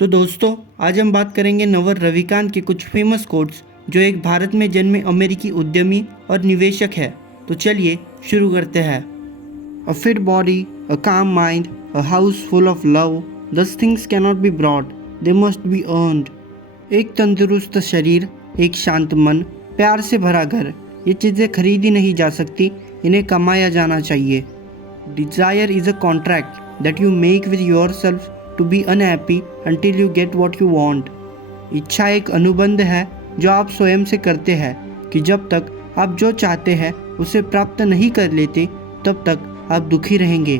तो दोस्तों, आज हम बात करेंगे नवल रविकांत के कुछ फेमस कोट्स जो एक भारत में जन्मे अमेरिकी उद्यमी और निवेशक है। तो चलिए शुरू करते हैं। अ fit body, a calm mind, a house full of love, these things cannot be bought, they must be earned. एक तंदुरुस्त शरीर, एक शांत मन, प्यार से भरा घर, ये चीज़ें खरीदी नहीं जा सकती, इन्हें कमाया जाना चाहिए। Desire is a contract that you make with yourself to be unhappy until you get what you want। इच्छा एक अनुबंध है जो आप स्वयं से करते हैं कि जब तक आप जो चाहते हैं उसे प्राप्त नहीं कर लेते तब तक आप दुखी रहेंगे।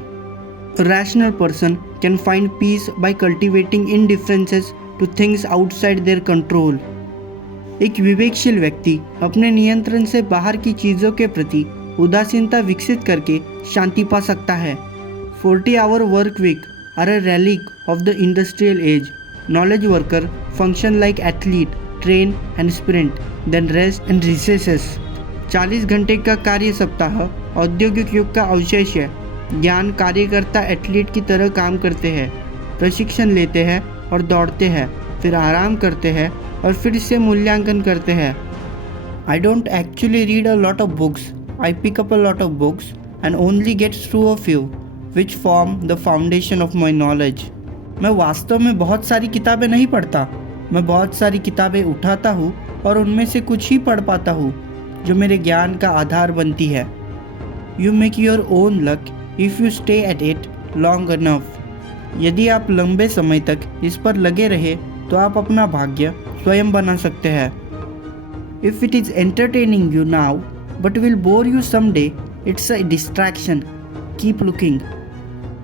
A rational person can find peace by cultivating indifferences to things outside their control। एक विवेकशील व्यक्ति अपने नियंत्रण से बाहर की चीज़ों के प्रति उदासीनता विकसित करके शांति पा सकता है। 40-hour work week are a relic of the industrial age। Knowledge worker function like athlete, train and sprint, then rest and recesses। 40 घंटे का कार्य सप्ताह औद्योगिक युग का अवशेष है। ज्ञान कार्यकर्ता एथलीट की तरह काम करते हैं, प्रशिक्षण लेते हैं और दौड़ते हैं, फिर आराम करते हैं और फिर से मूल्यांकन करते हैं। I don't actually read a lot of books, I pick up a lot of books and only get through a few which form the foundation of my knowledge। मैं वास्तव में बहुत सारी किताबें नहीं पढ़ता, मैं बहुत सारी किताबें उठाता हूँ और उनमें से कुछ ही पढ़ पाता हूँ जो मेरे ज्ञान का आधार बनती है। You make your own luck if you stay at it long enough। यदि आप लंबे समय तक इस पर लगे रहे तो आप अपना भाग्य स्वयं बना सकते हैं। If it is entertaining you now but will bore you someday, it's a distraction, keep looking।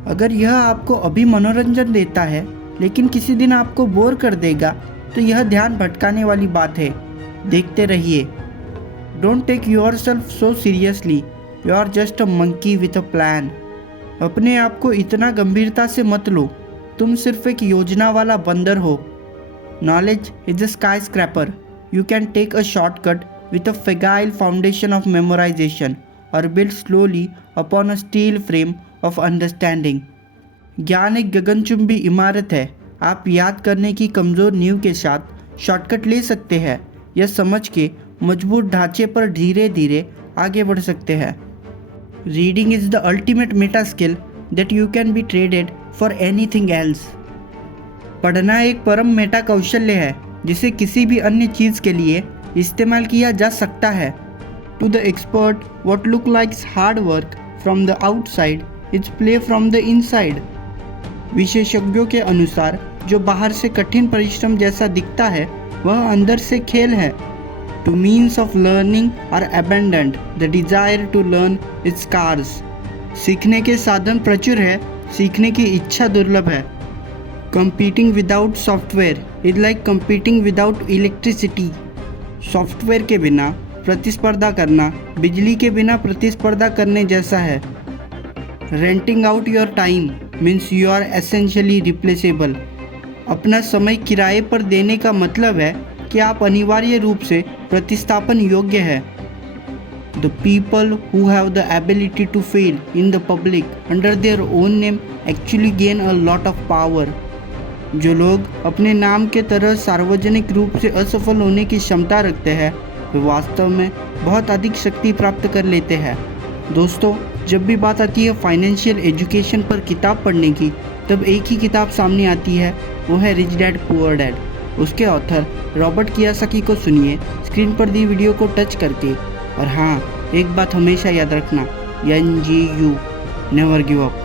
अगर यह आपको अभी मनोरंजन देता है लेकिन किसी दिन आपको बोर कर देगा तो यह ध्यान भटकाने वाली बात है, देखते रहिए। Don't take yourself so seriously, you are just a monkey with a plan. अपने आप को इतना गंभीरता से मत लो, तुम सिर्फ एक योजना वाला बंदर हो। Knowledge is a skyscraper, you can take a shortcut with a fragile foundation of memorisation or build slowly upon a steel frame of understanding. ज्ञान एक गगनचुंबी इमारत है, आप याद करने की कमज़ोर नींव के साथ शॉर्टकट ले सकते हैं या समझ के मजबूत ढांचे पर धीरे धीरे आगे बढ़ सकते हैं। Reading is the ultimate Meta skill that you can be traded for anything else. पढ़ना एक परम मेटा कौशल्य है जिसे किसी भी अन्य चीज़ के लिए इस्तेमाल किया जा सकता है। To the expert what look likes hard work from the outside it's play from the inside. विशेषज्ञों के अनुसार जो बाहर से कठिन परिश्रम जैसा दिखता है वह अंदर से खेल है। Two means of learning are abundant, the desire to learn is scarce. सीखने के साधन प्रचुर है, सीखने की इच्छा दुर्लभ है। Competing without software is like competing without electricity. Software के बिना प्रतिस्पर्धा करना बिजली के बिना प्रतिस्पर्धा करने जैसा है। Renting out your time means you are essentially replaceable. अपना समय किराए पर देने का मतलब है कि आप अनिवार्य रूप से प्रतिस्थापन योग्य है। The people who have the ability to fail in the public under their own name actually gain a lot of power. जो लोग अपने नाम के तरह सार्वजनिक रूप से असफल होने की क्षमता रखते हैं वे वास्तव में बहुत अधिक शक्ति प्राप्त कर लेते हैं। दोस्तों, जब भी बात आती है फाइनेंशियल एजुकेशन पर किताब पढ़ने की तब एक ही किताब सामने आती है, वो है रिच डैड पुअर डैड। उसके ऑथर रॉबर्ट कियोसाकी को सुनिए स्क्रीन पर दी वीडियो को टच करके। और हाँ, एक बात हमेशा याद रखना, NGU, नेवर गिव अप।